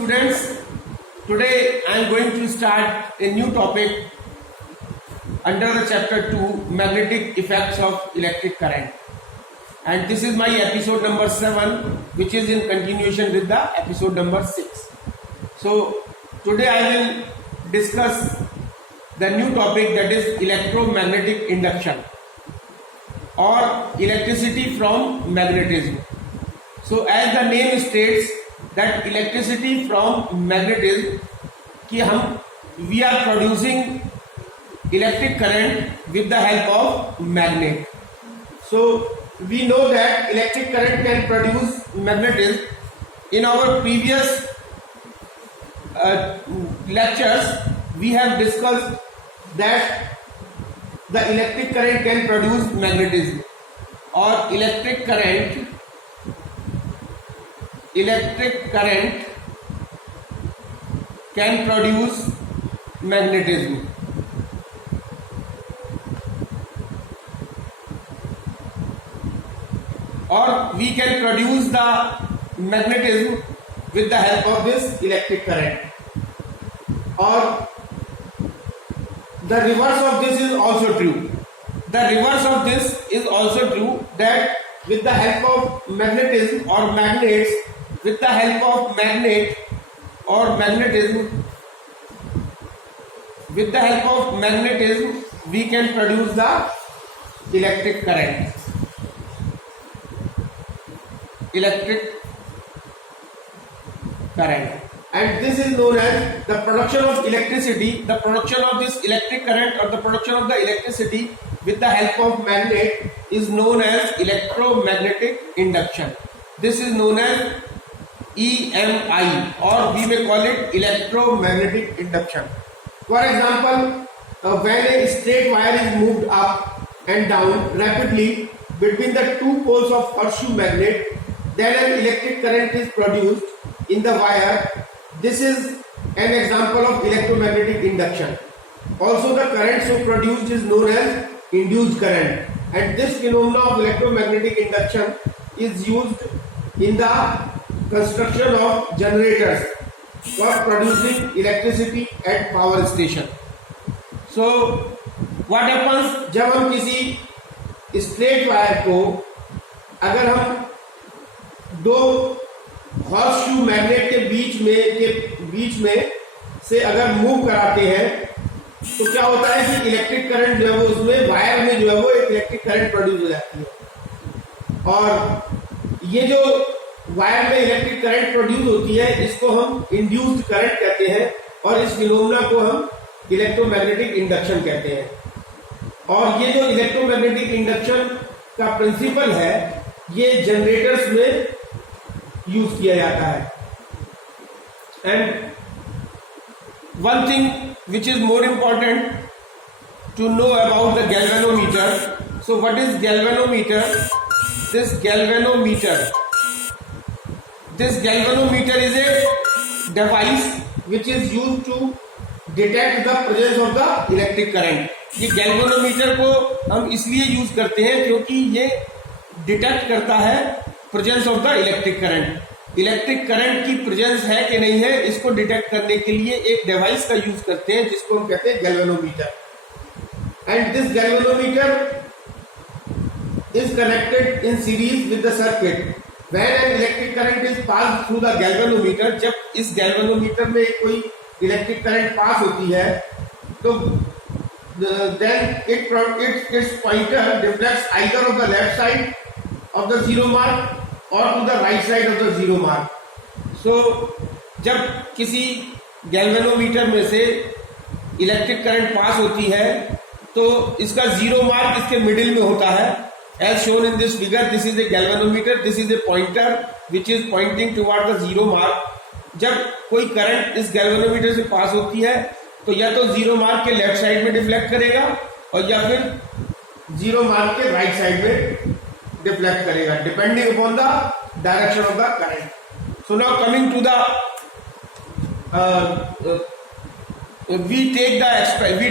Students, today I am going to start a new topic under the chapter 2, magnetic effects of electric current, and this is my episode number 7, which is in continuation with the episode number 6. So today I will discuss the new topic, that is electromagnetic induction or electricity from magnetism. So as the name states that electricity from magnetism, कि हम we are producing electric current with the help of magnet. So we know that electric current can produce magnetism. In our previous lectures we have discussed that the electric current can produce magnetism, or electric current can produce magnetism. Or we can produce the magnetism with the help of this electric current. Or the reverse of this is also true. The reverse of this is also true, that with the help of magnetism or magnets, with the help of magnet or magnetism, with the help of magnetism, we can produce the electric current. And this is known as the production of electricity, the production of this electric current or the production of the electricity with the help of magnet is known as electromagnetic induction. This is known as EMI, or we may call it electromagnetic induction. For example, when a straight wire is moved up and down rapidly between the two poles of horseshoe magnet, then an electric current is produced in the wire. This is an example of electromagnetic induction. Also, the current so produced is known as induced current, and this phenomenon of electromagnetic induction is used in the construction of generators for producing electricity at power station. So what happens, जब हम किसी straight wire को अगर हम दो horseshoe magnet के बीच में से अगर मूव कराते हैं, तो क्या होता है कि इलेक्ट्रिक करंट जो है वो उसमें वायर में जो है वो एक इलेक्ट्रिक करंट प्रोड्यूस हो जाती है, और ये जो वायर में इलेक्ट्रिक करंट प्रोड्यूस होती है इसको हम इंड्यूस्ड करंट कहते हैं, और इस फिनोमेना को हम इलेक्ट्रोमैग्नेटिक इंडक्शन कहते हैं. और ये जो इलेक्ट्रोमैग्नेटिक इंडक्शन का प्रिंसिपल है ये जनरेटर्स में यूज किया जाता है. And one thing which is more important to know about the galvanometer. So what is galvanometer? This galvanometer is a device which is used to detect the presence of the electric current. ये galvanometer को हम इसलिए यूज करते हैं क्योंकि ये डिटेक्ट करता है presence of the electric current. Electric current की प्रेजेंस है कि नहीं है इसको डिटेक्ट करने के लिए एक डिवाइस का यूज करते हैं जिसको हम कहते हैं galvanometer. And this galvanometer is connected in series with the circuit. When an electric current is pass through the galvanometer, जब इस गैल्वेनोमीटर में कोई इलेक्ट्रिक करंट पास होती है तो then it's pointer reflects either of the left side of the zero mark और to the right side of the zero mark. So जब किसी गैल्वेनोमीटर में से इलेक्ट्रिक करंट पास होती है तो इसका जीरो मार्क इसके मिडिल में होता है. As shown in this figure, this is a galvanometer, this is a pointer which is pointing toward the zero mark. जब कोई करंट इस गैल्वेनोमीटर से पास होती है तो या तो जीरो मार्क के लेफ्ट साइड में डिफ्लेक्ट करेगा और या फिर जीरो मार्क के राइट साइड में डिफ्लेक्ट करेगा, depending upon the direction of the current. So now coming to the we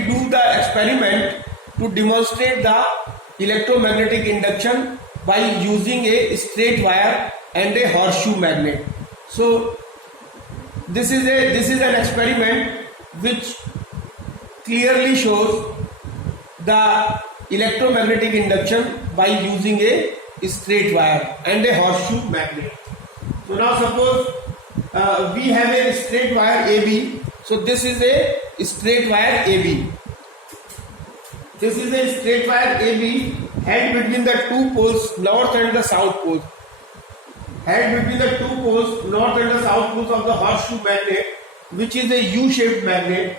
do the experiment to demonstrate the electromagnetic induction by using a straight wire and a horseshoe magnet. So this is an experiment which clearly shows the electromagnetic induction by using a straight wire and a horseshoe magnet. So now suppose we have a straight wire AB. So this is a straight wire AB. This is a straight wire AB held between the two poles, north and the south poles. Held between the two poles, north and the south poles of the horseshoe magnet, which is a U-shaped magnet,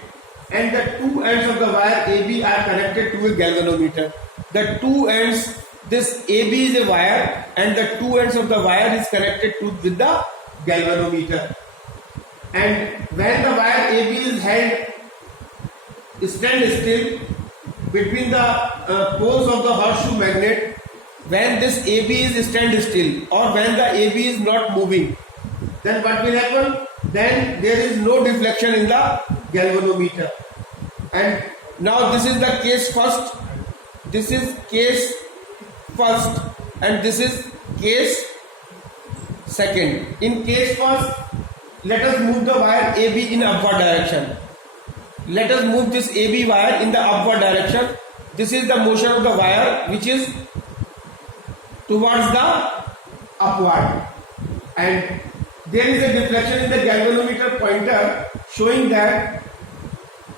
and the two ends of the wire AB are connected to a galvanometer. The two ends, this AB is a wire, and the two ends of the wire is connected to with the galvanometer. And when the wire AB is held stand still between the poles of the horseshoe magnet, when this AB is stand still or when the AB is not moving, then what will happen? Then there is no deflection in the galvanometer. And now this is the case first, this is case first, and this is case second. In case first, let us move the wire AB in upward direction. Let us move this AB wire in the upward direction. This is the motion of the wire which is towards the upward, and there is a deflection in the galvanometer pointer showing that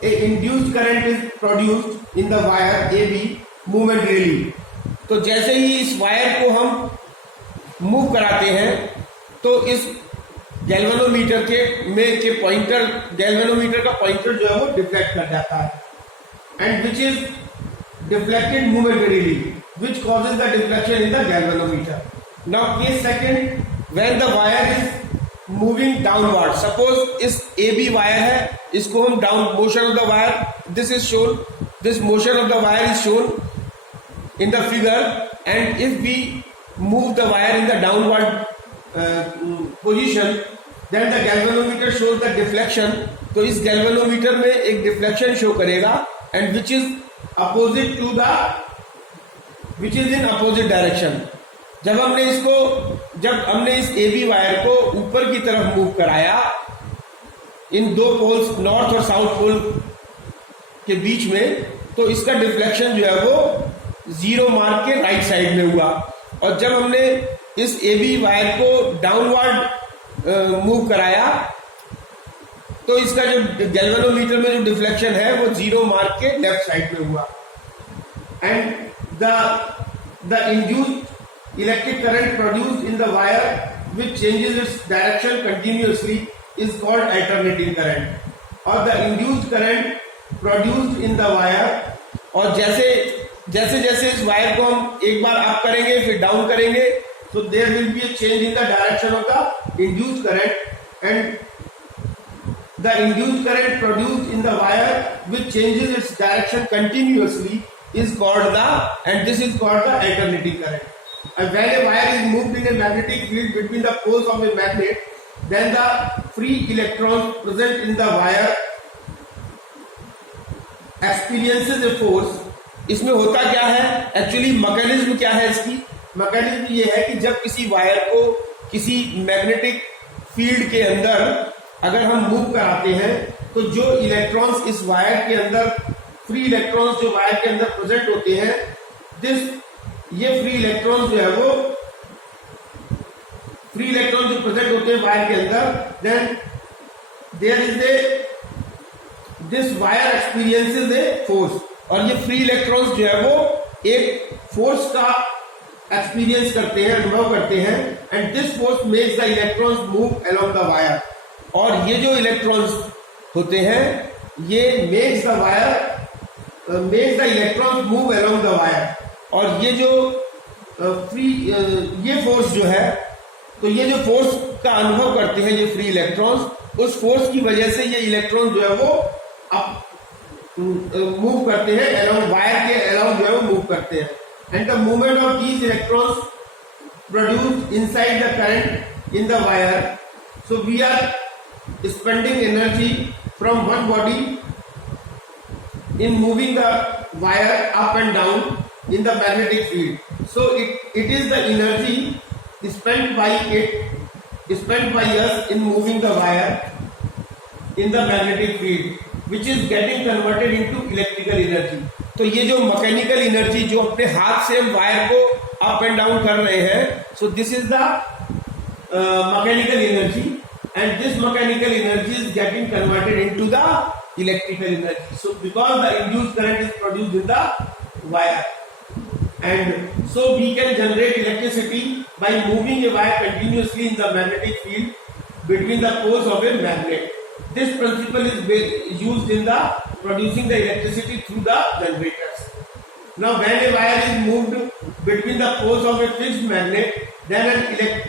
a induced current is produced in the wire AB momentarily. तो जैसे ही इस वायर को हम मूव कराते हैं तो इस गैल्वेनोमीटर के पॉइंटर, गैल्वेनोमीटर का पॉइंटर जो है वो डिफ्लेक्ट कर जाता है, and which is deflected momentarily, which causes the deflection in the galvanometer. Now case second, when the wire is moving downward. Suppose इस AB वायर है, इसको हम down, motion of the wire, this is shown, this motion of the wire is shown in the figure, and if we move the wire in the downward position, then the galvanometer shows the deflection. तो इस galvanometer में एक deflection show करेगा, and which is opposite to the, which is in opposite direction. जब हमने इस AB wire को ऊपर की तरफ मूव कराया इन दो पोल्स, नॉर्थ और साउथ पोल के बीच में, तो इसका डिफ्लेक्शन जो है वो जीरो मार्क के राइट साइड में हुआ. और जब हमने इस AB वायर को डाउनवर्ड मूव कराया तो इसका जो गैल्वेनोमीटर में जो डिफ्लेक्शन है वो जीरो मार्क के लेफ्ट साइड में हुआ. And the induced electric current produced in the wire which changes its direction continuously is called alternating current. और the induced current produced in the wire, और जैसे जैसे इस वायर को हम एक बार अप करेंगे फिर डाउन करेंगे, तो there will be a change in the direction of the induced current, and the induced current produced in the wire which changes its direction continuously is called the, and this is called the alternating current. And when a wire is moved in a magnetic field between the poles of a magnet, then the free electrons present in the wire experiences a force. इसमें होता क्या है, actually mechanism क्या है इसकी? मैकेनिज्म ये है कि जब किसी वायर को किसी मैग्नेटिक फील्ड के अंदर अगर हम मूव कराते हैं तो जो इलेक्ट्रॉन्स इस वायर के अंदर, फ्री इलेक्ट्रॉन्स जो वायर के अंदर प्रेजेंट होते हैं, ये फ्री इलेक्ट्रॉन्स जो है वो फ्री इलेक्ट्रॉन जो प्रेजेंट होते हैं वायर के अंदर, then there is this wire experiences a force. और ये फ्री इलेक्ट्रॉन्स जो है वो एक फोर्स का एक्सपीरियंस करते हैं, अनुभव करते हैं, and this force makes the electrons move along the wire. और ये जो इलेक्ट्रॉन्स होते हैं ये makes the electrons move along the wire. और ये जो ये फोर्स जो है, तो ये जो फोर्स का अनुभव करते हैं ये फ्री इलेक्ट्रॉन्स, उस फोर्स की वजह से ये इलेक्ट्रॉन जो है वो अब मूव करते हैं अलोंग वायर के अलोंग जो है वो मूव करते हैं. And the movement of these electrons produced inside the current in the wire. So we are spending energy from one body in moving the wire up and down in the magnetic field. So it is the energy spent by us in moving the wire in the magnetic field which is getting converted into electrical energy. तो ये जो mechanical energy जो अपने हाथ से हम वायर को up and down कर रहे हैं, so this is the mechanical energy and this mechanical energy is getting converted into the electrical energy. So because the induced current is produced in the wire, and so we can generate electricity by moving a wire continuously in the magnetic field between the poles of a magnet. This principle is used in the producing the electricity through the generators. Now when a wire is moved between the poles of a fixed magnet, then an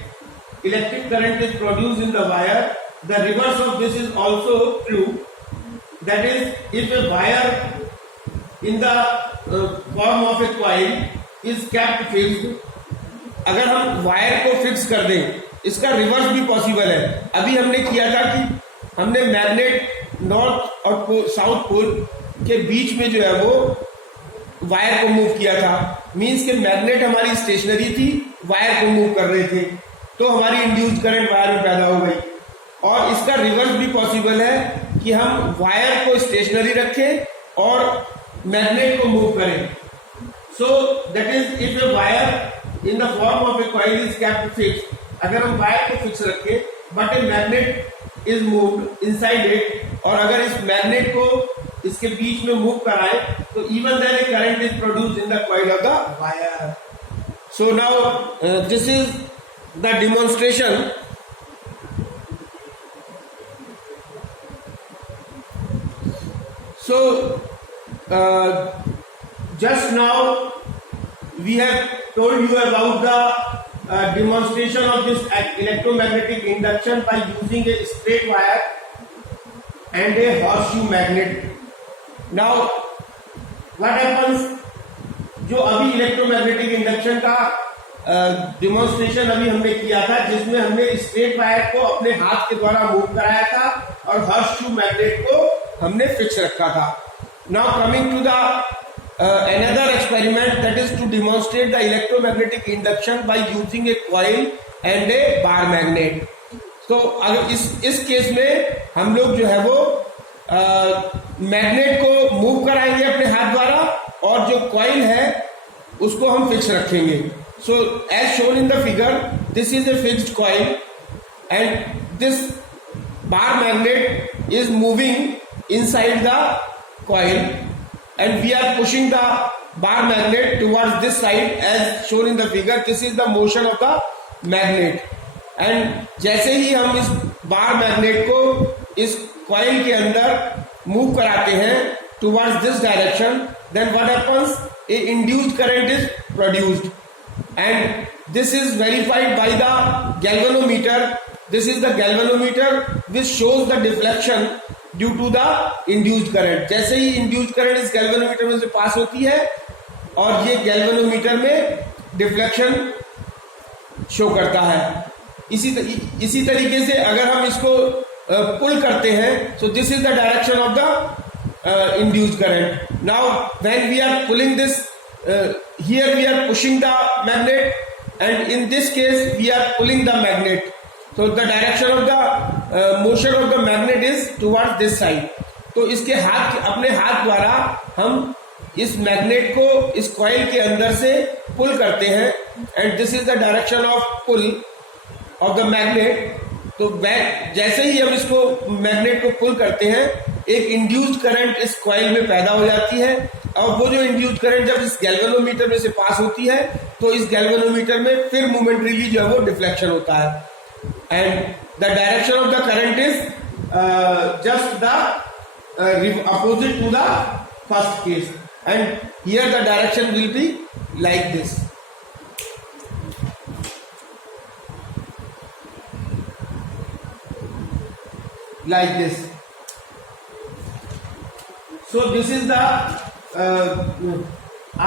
electric current is produced in the wire. The reverse of this is also true. That is, if a wire in the form of a coil is kept fixed, अगर हम वायर को फिक्स कर दें, इसका रिवर्स भी पॉसिबल है. अभी हमने किया था कि हमने मैग्नेट नॉर्थ और साउथ पोल के बीच में जो है वो वायर को मूव किया था. मींस के मैग्नेट हमारी स्टेशनरी थी, वायर को मूव कर रहे थे, तो हमारी इंड्यूस्ड करंट वायर में पैदा हो गई. और इसका रिवर्स भी पॉसिबल है कि हम वायर को स्टेशनरी रखें और मैग्नेट को मूव करें. So that is if a wire in the form of A coil is kept fixed, अगर हम वायर को फिक्स रखें but a magnet is moved inside it, और अगर इस मैग्नेट को इसके बीच में मूव कराएं तो even then a current is produced in the coil of the wire. So now this is the demonstration. So just now we have told you about the demonstration of this electromagnetic induction by using a straight wire and a horseshoe magnet. Now what happens, जो अभी electromagnetic induction का डिमॉन्स्ट्रेशन अभी हमने किया था, जिसमें हमने straight wire को अपने हाथ के द्वारा मूव कराया था और हॉर्सशू मैग्नेट को हमने फिक्स रखा था. Now coming to the another experiment, that is to demonstrate the electromagnetic induction by using a coil and a bar magnet. तो अगर इस केस में हम लोग जो है वो मैग्नेट को मूव कराएंगे अपने हाथ द्वारा और जो कॉइल है उसको हम फिक्स रखेंगे. So as shown in the figure, this is a fixed coil and this bar magnet is moving inside the coil and we are pushing the bar magnet towards this side as shown in the figure. This is the motion of the magnet and जैसे ही हम इस bar magnet को इस coil के अंदर move कराते हैं towards this direction, then what happens? A induced current is produced. And this is verified by the galvanometer. This is the galvanometer which shows the deflection due to the induced current. जैसे ही induced current इस galvanometer में से पास होती है और ये galvanometer में deflection show करता है. इसी तरीके से अगर हम इसको पुल करते हैं, so this is the direction of the induced current. Now when we are pulling this, here we are pushing the magnet and in this case we are pulling the magnet. So the direction of the motion of the magnet is towards this side. तो इसके अपने हाथ द्वारा हम इस मैग्नेट को इस कॉइल के अंदर से पुल करते हैं and this is the direction of pull of the magnet. तो जैसे ही हम इसको मैग्नेट को पुल करते हैं एक इंड्यूस्ड करंट इस कॉइल में पैदा हो जाती है और वो जो इंड्यूस्ड करंट जब इस गैल्वेनोमीटर में से पास होती है तो इस गैल्वेनोमीटर में फिर मोमेंटरीली जो है वो डिफ्लेक्शन होता है and the direction of the current is just the opposite to the first case and here the direction will be like this. Like this. So this is the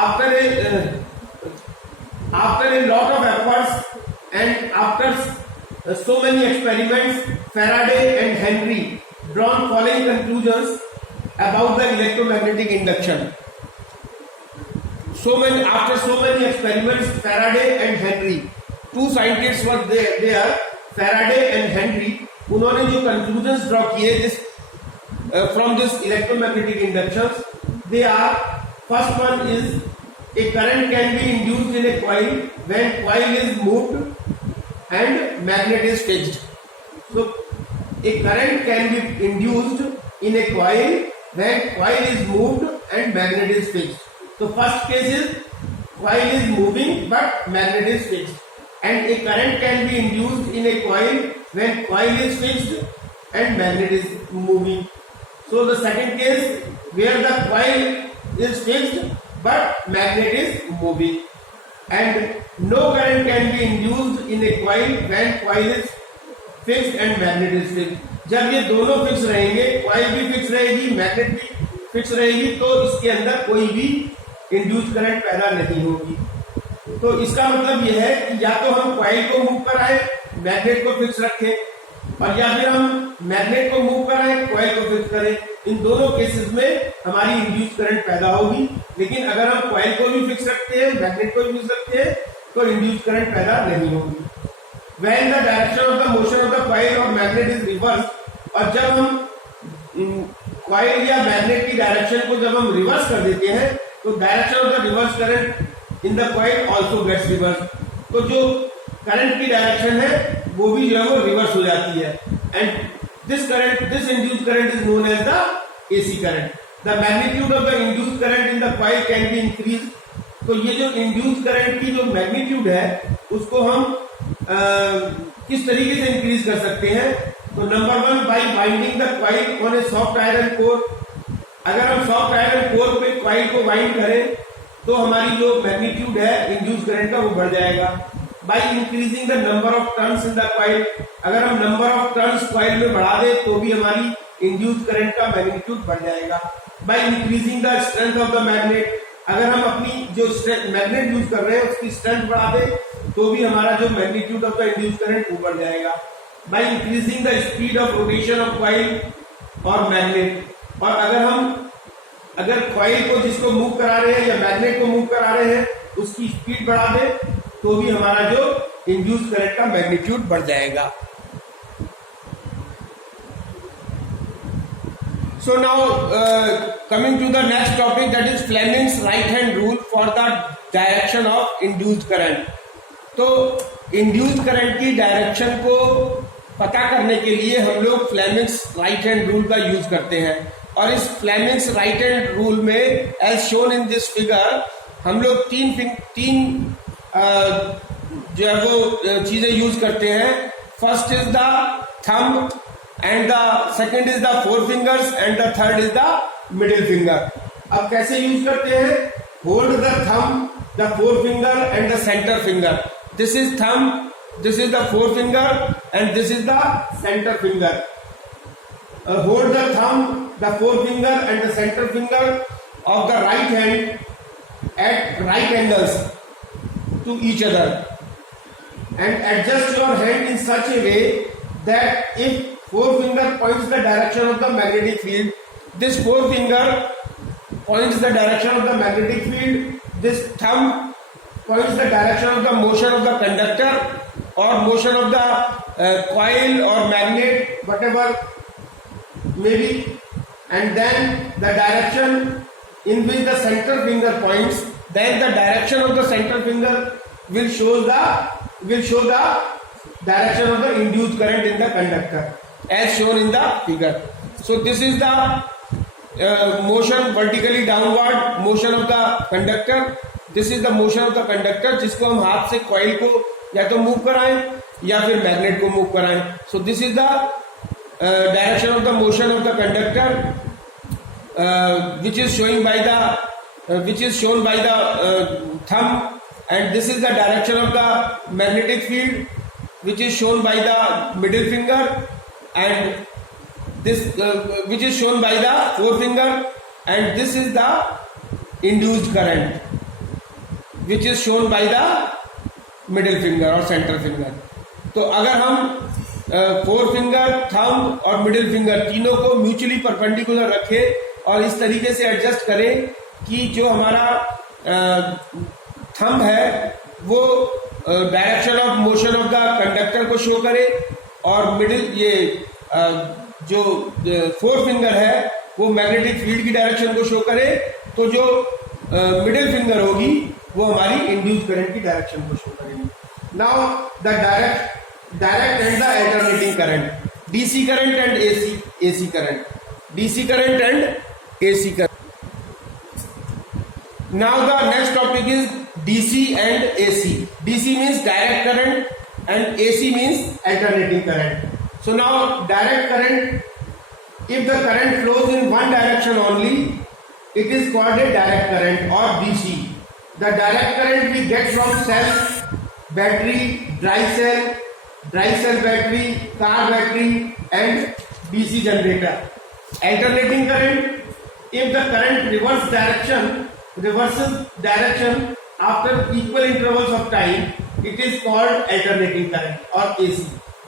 after a lot of efforts and after so many experiments, Faraday and Henry drawn following conclusions about the electromagnetic induction. After so many experiments, Faraday and Henry, two scientists were there, Faraday and Henry. उन्होंने जो conclusions draw किए from this electromagnetic inductions. They are, first one is a current can be induced in a coil when coil is moved and magnet is fixed. So a current can be induced in a coil when coil is moved and magnet is fixed. So first case is coil is moving but magnet is fixed, and a current can be induced in a coil when coil is fixed and magnet is moving. So the second case where the coil is fixed but magnet is moving, and no current can be induced in a coil when coil is fixed and magnet is fixed. जब ये दोनों फिक्स रहेंगे, coil भी फिक्स रहेगी, magnet भी फिक्स रहेगी, तो इसके अंदर कोई भी इंड्यूस करंट पैदा नहीं होगी. तो इसका मतलब यह है कि या तो हम coil को मूव कराएं, मैग्नेट को फिक्स रखें, और या फिर हम मैग्नेट को मूव कराएं, कॉइल को फिक्स करें. इन दोनों केसेस में हमारी इंड्यूस करंट पैदा होगी. लेकिन अगर हम कॉइल को भी फिक्स रखते हैं, मैग्नेट को भी फिक्स रखते हैं, तो इंड्यूस करंट पैदा नहीं होगी. When the direction of the motion of the coil or magnet is reversed, और जब हम कॉइल या मैग्नेट की डायरेक्शन को जब हम रिवर्स कर देते हैं, तो direction of the reverse current in the coil also gets reverse. तो जो करंट की डायरेक्शन है वो भी जो है वो रिवर्स हो जाती है. And this induced current is known as the AC current. The magnitude of the induced current in the coil can be increase. तो ये जो इंड्यूस्ड करंट की जो मैग्नीट्यूड है उसको हम किस तरीके से इंक्रीज कर सकते हैं? तो number one, bye binding the coil on A soft iron core. अगर हम सॉफ्ट आयरन कोर पे कॉइल को बाइंड करें तो हमारी जो मैग्नीट्यूड है इंड्यूस्ड करंट का वो बढ़ जाएगा. By increasing the number of turns in the coil, अगर हम नंबर ऑफ टर्न्स कॉइल में बढ़ा दें तो भी हमारी इंड्यूस्ड करंट का मैग्नीट्यूड बढ़ जाएगा. By increasing the strength of the magnet, अगर हम अपनी जो मैग्नेट यूज कर रहे हैं उसकी स्ट्रेंथ बढ़ा दें तो भी हमारा जो magnitude of the induced current वो बढ़ जाएगा. By increasing the speed of rotation of coil और मैग्नेट, और अगर कॉइल को जिसको मूव करा रहे हैं या मैग्नेट को मूव करा रहे हैं उसकी स्पीड बढ़ा दें तो भी हमारा जो इंड्यूस्ड करंट का मैग्नीट्यूड बढ़ जाएगा. So now coming to the next topic, that is Fleming's right hand rule for the direction of induced current. तो induced current की डायरेक्शन को पता करने के लिए हम लोग फ्लेमिंग्स राइट हैंड रूल का यूज करते हैं. और इस फ्लेमिंग्स राइट हैंड रूल में as shown in this figure हम लोग तीन जो है वो चीजें यूज करते हैं. First is the thumb, and the second is the four fingers, and the third is the middle finger. अब कैसे यूज करते हैं? Hold the thumb, the forefinger and the center finger. This is thumb, this is the forefinger, and this is the center finger. Hold the thumb, the forefinger and the center finger of the right hand at right angles to each other, and adjust your hand in such a way that if forefinger points the direction of the magnetic field, this forefinger points the direction of the magnetic field, this thumb points the direction of the motion of the conductor or motion of the coil or magnet, whatever may be, and then the direction in which the center finger points, then the direction of the center finger will show the direction of the induced current in the conductor as shown in the figure. So this is the motion vertically downward motion of the conductor. This is the motion of the conductor जिसको हम हाथ से कॉइल को या तो मूव कराएं या फिर मैग्नेट को मूव कराएं. So this is the direction of the motion of the conductor which is shown by the thumb, and this is the direction of the magnetic field which is shown by the middle finger, and this which is shown by the forefinger, and this is the induced current which is shown by the middle finger or center finger. तो अगर हम फोरफिंगर, थंब और middle finger तीनों को mutually perpendicular रखें और इस तरीके से एडजस्ट करें कि जो हमारा थंब है वो direction of motion of the conductor को शो करे, और मिडिल जो 4 फिंगर है वो मैग्नेटिक फील्ड की डायरेक्शन को शो करे, तो जो मिडिल फिंगर होगी वो हमारी इंड्यूस करंट की डायरेक्शन को शो करेगी. Now the direct and the alternating current, DC current and AC current, DC current and AC current. Now the next topic is DC and AC. DC means direct current and AC means alternating current. So now direct current, if the current flows in one direction only, it is called a direct current or DC. The direct current we get from cell, battery, dry cell battery, car battery and DC generator. Alternating current, if the current reverses direction after equal intervals of time, it is called alternating current or AC.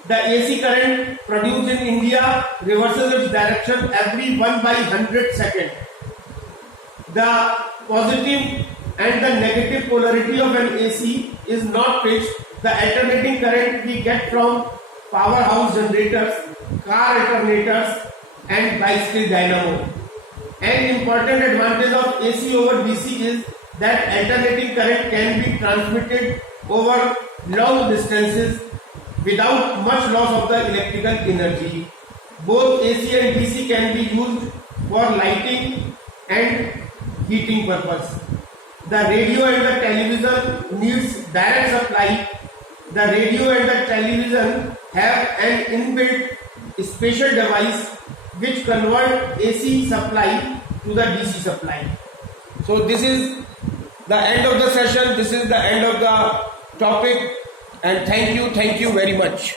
The AC current produced in India reverses its direction every 1/100 seconds. The positive and the negative polarity of an AC is not fixed. The alternating current we get from powerhouse generators, car alternators and bicycle dynamo. An important advantage of AC over DC is that alternating current can be transmitted over long distances without much loss of the electrical energy. Both AC and DC can be used for lighting and heating purpose. The radio and the television needs direct supply. The radio and the television have an inbuilt special device which convert AC supply to the DC supply. So this is the end of the session. This is the end of the topic, and thank you very much.